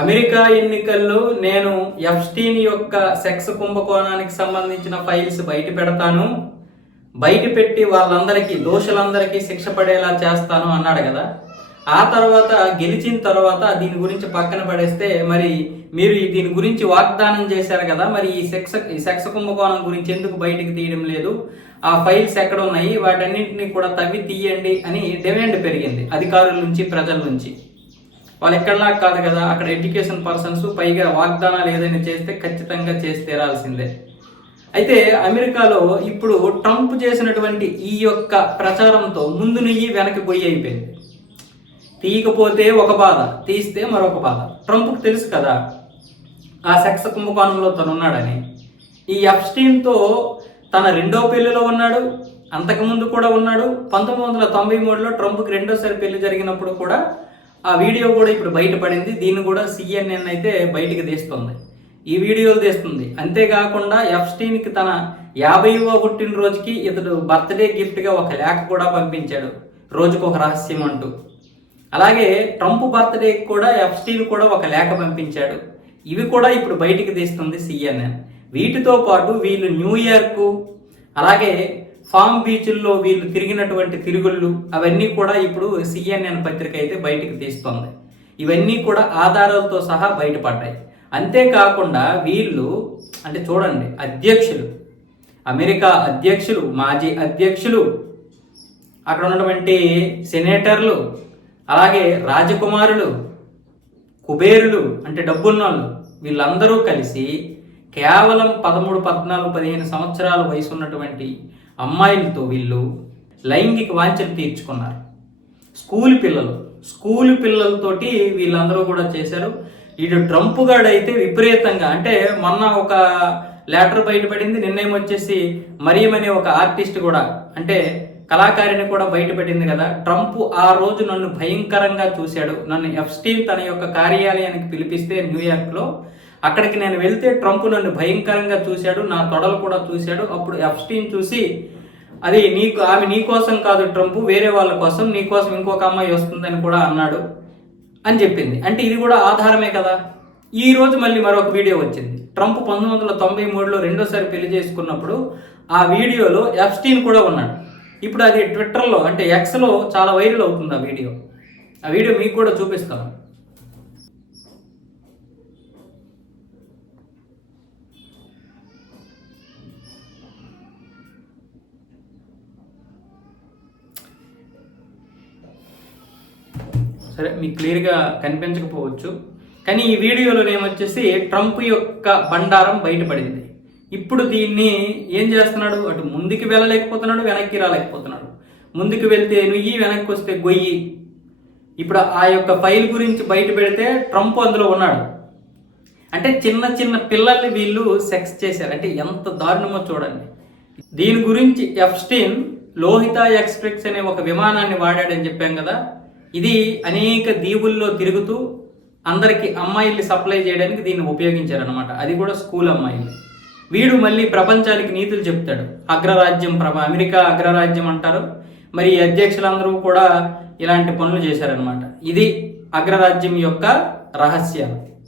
America ఎన్నికల్లో నేను Epstein యొక్క సెక్స్ కుంభకోణానికి సంబంధించిన ఫైల్స్ బయట పెడతాను. బయట పెట్టి వాళ్ళందరికీ దోషులందరికీ శిక్ష పడేలా చేస్తాను అన్నాడు కదా. ఆ తర్వాత గెలిచిన తర్వాత దీని గురించి పక్కన పడేస్తే మరి మీరు దీని గురించి వాగ్దానం చేశారు కదా మరి ఈ సెక్స్ ఈ సెక్స్ కుంభకోణం గురించి ఎందుకు బయటికి తీయడం లేదు? ఆ ఫైల్స్ ఎక్కడ ఉన్నాయి వాటన్నింటినీ కూడా తవ్వి తీయండి అని డిమాండ్ పెరిగింది అధికారుల నుంచి ప్రజల నుంచి. వాళ్ళు ఎక్కడలా కాదు కదా అక్కడ ఎడ్యుకేషన్ పర్సన్స్ పైగా వాగ్దానాలు ఏదైనా చేస్తే ఖచ్చితంగా చేసి తీరాల్సిందే. అయితే అమెరికాలో ఇప్పుడు ట్రంప్ చేసినటువంటి ఈ యొక్క ప్రచారంతో ముందు నెయ్యి వెనక్కి పొయ్యి అయిపోయింది. తీయకపోతే ఒక బాధ తీస్తే మరొక బాధ. ట్రంప్కి తెలుసు కదా ఆ సెక్స్ కుంభకోణంలో తను ఉన్నాడని. ఈ ఎఫ్స్టీన్తో తన రెండో పెళ్ళిలో ఉన్నాడు అంతకుముందు కూడా ఉన్నాడు. పంతొమ్మిది వందల తొంభై మూడులో ట్రంప్కి రెండోసారి పెళ్ళి జరిగినప్పుడు కూడా ఆ వీడియో కూడా ఇప్పుడు బయటపడింది. దీన్ని కూడా సిఎన్ఎన్ అయితే బయటికి తీస్తుంది. ఈ వీడియోలు తీస్తుంది. అంతేకాకుండా ఎఫ్స్టీన్కి తన యాభైవ పుట్టినరోజుకి ఇతడు బర్త్డే గిఫ్ట్గా ఒక లేఖ కూడా పంపించాడు. రోజుకు ఒక రహస్యం అంటూ. అలాగే ట్రంప్ బర్త్డేకి కూడా ఎఫ్స్టీన్ కూడా ఒక లేఖ పంపించాడు. ఇవి కూడా ఇప్పుడు బయటికి తీస్తుంది సిఎన్ఎన్ వీటితో పాటు వీళ్ళు న్యూయార్క్ అలాగే ఫామ్ బీచ్ల్లో వీళ్ళు తిరిగినటువంటి తిరుగుళ్ళు అవన్నీ కూడా ఇప్పుడు సిఎన్ఎన్ పత్రిక అయితే బయటికి తీస్తుంది. ఇవన్నీ కూడా ఆధారాలతో సహా బయటపడ్డాయి. అంతేకాకుండా వీళ్ళు అంటే చూడండి అధ్యక్షులు అమెరికా అధ్యక్షులు మాజీ అధ్యక్షులు అక్కడ ఉన్నటువంటి సెనేటర్లు అలాగే రాజకుమారులు కుబేరులు అంటే డబ్బున్నోళ్ళు వీళ్ళందరూ కలిసి కేవలం పదమూడు పద్నాలుగు పదిహేను సంవత్సరాల వయసు ఉన్నటువంటి అమ్మాయిలతో వీళ్ళు లైంగిక వాంఛలు తీర్చుకున్నారు. స్కూల్ పిల్లలు స్కూల్ పిల్లలతోటి వీళ్ళందరూ కూడా చేశారు. ఇటు ట్రంప్ గాడు అయితే విపరీతంగా అంటే మొన్న ఒక లెటర్ బయటపడింది నిర్ణయం వచ్చేసి మరియం అనే ఒక ఆర్టిస్ట్ కూడా అంటే కళాకారిని కూడా బయటపెట్టింది కదా. ట్రంప్ ఆ రోజు నన్ను భయంకరంగా చూశాడు. నన్ను ఎఫ్స్టీన్ తన యొక్క కార్యాలయానికి పిలిపిస్తే న్యూయార్క్లో అక్కడికి నేను వెళ్తే ట్రంప్ నన్ను భయంకరంగా చూశాడు నా తొడలు కూడా చూశాడు. అప్పుడు ఎఫ్స్టీన్ చూసి అది నీకు ఆమె నీ కోసం కాదు ట్రంప్ వేరే వాళ్ళ కోసం నీ కోసం ఇంకొక అమ్మాయి వస్తుందని కూడా అన్నాడు. అని చెప్పింది. అంటే ఇది కూడా ఆధారమే కదా? ఈ రోజు మళ్ళీ మరొక వీడియో వచ్చింది. ట్రంప్ పంతొమ్మిది వందల తొంభై మూడులో రెండోసారి పెళ్ళి చేసుకున్నప్పుడు ఆ వీడియోలో ఎఫ్స్టీన్ కూడా ఉన్నాడు. ఇప్పుడు అది ట్విట్టర్లో అంటే ఎక్స్లో చాలా వైరల్ అవుతుంది ఆ వీడియో. ఆ వీడియో మీకు కూడా చూపిస్తాను. సరే మీకు క్లియర్గా కనిపించకపోవచ్చు. కానీ ఈ వీడియోలో ఏమొచ్చేసి ట్రంప్ యొక్క బండారం బయటపడింది. ఇప్పుడు దీన్ని ఏం చేస్తున్నాడు? అటు ముందుకు వెళ్ళలేకపోతున్నాడు వెనక్కి రాలేకపోతున్నాడు. ముందుకు వెళ్తే నుయ్యి వెనక్కి వస్తే గొయ్యి. ఇప్పుడు ఆ యొక్క ఫైల్ గురించి బయట పెడితే ట్రంప్ అందులో ఉన్నాడు. అంటే చిన్న చిన్న పిల్లల్ని వీళ్ళు సెక్స్ చేశారు. అంటే ఎంత దారుణమో చూడండి. దీని గురించి ఎఫ్స్టీన్ లోహిత ఎక్స్ప్రెస్ అనే ఒక విమానాన్ని వాడాడని చెప్పాం కదా. ఇది అనేక దీవుల్లో తిరుగుతూ అందరికి అమ్మాయిల్ని సప్లై చేయడానికి దీన్ని ఉపయోగించారనమాట అది కూడా స్కూల్ అమ్మాయిలు వీడు మళ్ళీ ప్రపంచానికి నీతులు చెప్తాడు. అగ్రరాజ్యం ప్రభ అమెరికా అగ్రరాజ్యం అంటారు. మరి ఈ అధ్యక్షులందరూ కూడా ఇలాంటి పనులు చేశారనమాట ఇది అగ్రరాజ్యం యొక్క రహస్యాలు